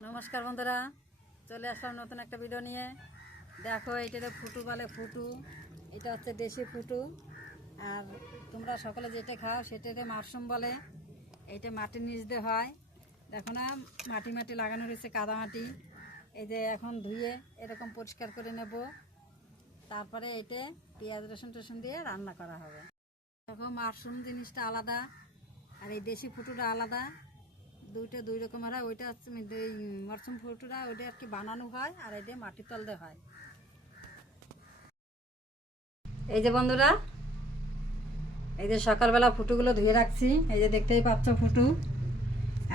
নমস্কার বন্ধুরা, চলে আসলাম নতুন একটা ভিডিও নিয়ে। দেখো, এইটাতে ফুটু বলে। ফুটু, এটা হচ্ছে দেশি ফুটু। আর তোমরা সকলে যেটা খাও সেটাতে মাশরুম বলে। এইটা মাটির নিচ দিয়ে হয়। দেখো না, মাটি মাটি লাগানো রয়েছে, কাদা মাটি। এই যে এখন ধুয়ে এরকম পরিষ্কার করে নেব। তারপরে এতে পেঁয়াজ রসুন টসুন দিয়ে রান্না করা হবে। দেখো, মাশরুম জিনিসটা আলাদা আর এই দেশি ফুটুটা আলাদা। দুইটা দুই রকমের হয়। ওইটা হচ্ছে মাশরুম ফুটুটা, ওইটা আর কি বানানো হয়, আর এটা মাটির তল দিয়ে হয়। এই যে বন্ধুরা, এই যে সকালবেলা ফুটুগুলো ধুয়ে রাখছি। এই যে দেখতেই পাচ্ছ ফুটু।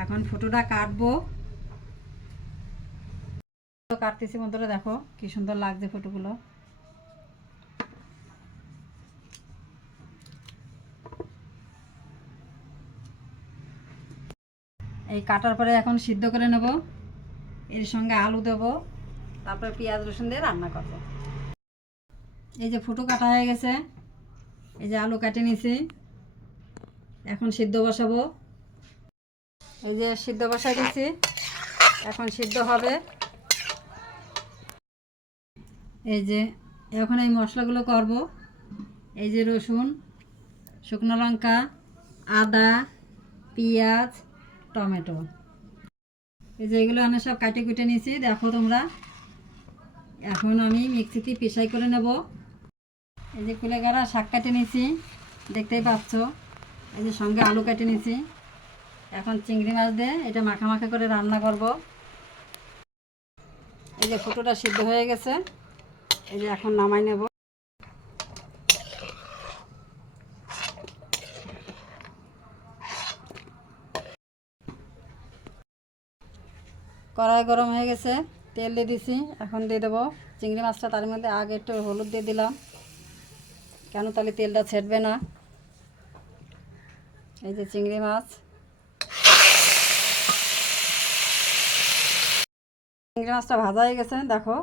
এখন ফুটুটা কাটবো। কাটতেছি বন্ধুরা, দেখো কি সুন্দর লাগছে ফুটুগুলো। এই কাটার পরে এখন সিদ্ধ করে নেব। এর সঙ্গে আলু দেবো, তারপরে পেঁয়াজ রসুন দিয়ে রান্না করবো। এই যে ফুটু কাটা হয়ে গেছে, এই যে আলু কাটে নিছি। এখন সিদ্ধ বসাবো। এই যে সিদ্ধ বসাই দিচ্ছি, এখন সিদ্ধ হবে। এই যে এখন এই মশলাগুলো করব। এই যে রসুন, শুকনো লঙ্কা, আদা, পেঁয়াজ, টমেটো, এই যে এগুলো আমি সব কাটে কুটে নিয়েছি। দেখো তোমরা, এখন আমি মিক্সিতে পেশাই করে নেব। এই যে কুলেখাড়া শাক কাটে নিয়েছি, দেখতেই পাচ্ছ। এই যে সঙ্গে আলু কেটে নিয়েছি। এখন চিংড়ি মাছ দিয়ে এটা মাখা মাখা করে রান্না করব। এই যে ফুটোটা সিদ্ধ হয়ে গেছে, এই যে এখন নামাই নেব। কড়াই গরম হয়ে গেছে, তেল দিয়ে দিছি। এখন দিয়ে দেবো চিংড়ি মাছটা। তার মধ্যে আগে একটু হলুদ দিয়ে দিলাম, কেন তাহলে তেলটা ছেড়বে না। এই যে চিংড়ি মাছ, চিংড়ি মাছটা ভাজা হয়ে গেছে। দেখো,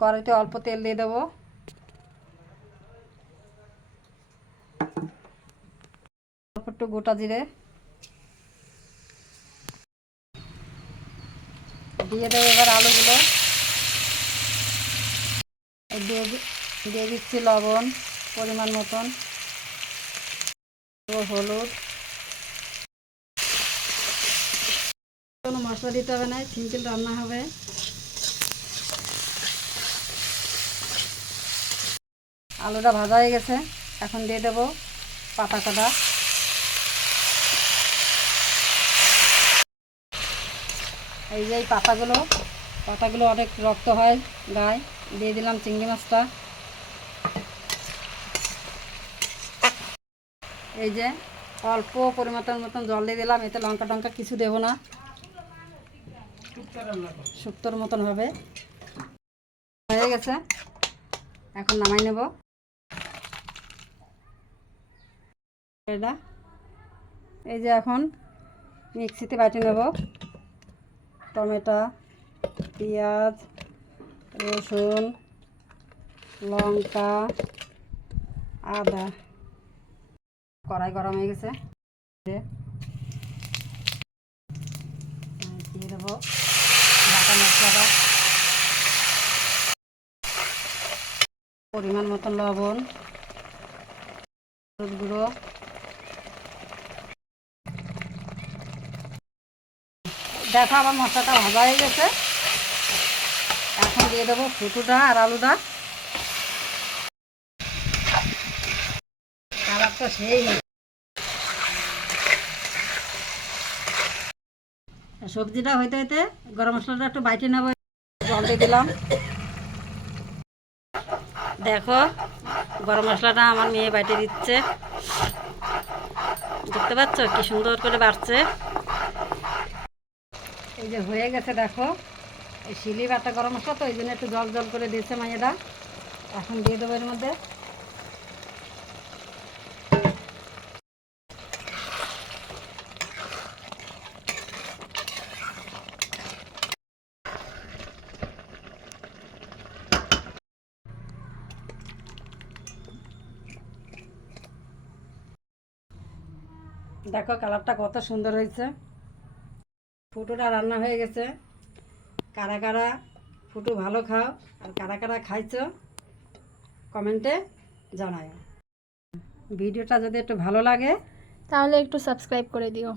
কড়াইতে অল্প তেল দিয়ে দেবো। অল্প একটু গোটা জিরে দিয়ে দেবো। এবার আলুগুলো দিয়ে দিচ্ছি লবণ পরিমাণ মতন, হলুদ। কোনো মশলা দিতে হবে না, সিম্পল রান্না হবে। আলুটা ভাজা হয়ে গেছে, এখন দিয়ে দেবো পাতা কাটা। এই যে এই পাতাগুলো অনেক রক্ত হয় গায়ে। দিয়ে দিলাম চিংড়ি মাছটা। এই যে অল্প পরিমাণের মতন জল দিয়ে দিলাম। এতে লঙ্কা টঙ্কা কিছু দেবো না, শুক্তোর মতন হবে। হয়ে গেছে, এখন নামাই নেব এটা। এই যে এখন মিক্সিতে বাটি নেব। টমেটো, পেঁয়াজ, রসুন, লঙ্কা, আদা। কড়াই গরম হয়ে গেছে, দিয়ে দেবো বাটা মশলাটা, পরিমাণ মতন লবণ, হলুদ গুঁড়ো। দেখো আমার মশলাটা ভাজা হয়ে গেছে। এখন দিয়ে দেবো ফুটুটা আর আলুটা। কালারটা সেই সবজিটা হইতে হইতে গরম মশলাটা একটু বাইটে নেবো। জল দিয়ে দিলাম। দেখো, গরম মশলাটা আমার মেয়ে বাইটে দিচ্ছে, দেখতে পাচ্ছ কি সুন্দর করে বাড়ছে। এই যে হয়ে গেছে, দেখো এই শিলি বাটা গরম মশলা, তো এই জন্য একটু জল জল করে দিয়েছে মাইয়েরা। এখন দিয়ে দেবো এর মধ্যে। দেখো কালারটা কত সুন্দর হয়েছে। ফুটোটা রান্না হয়ে গেছে। কারা কারা ফুটো ভালো খাও আর কারা কারা খাইছো কমেন্টে জানায়। ভিডিওটা যদি একটু ভালো লাগে তাহলে একটু সাবস্ক্রাইব করে দিও।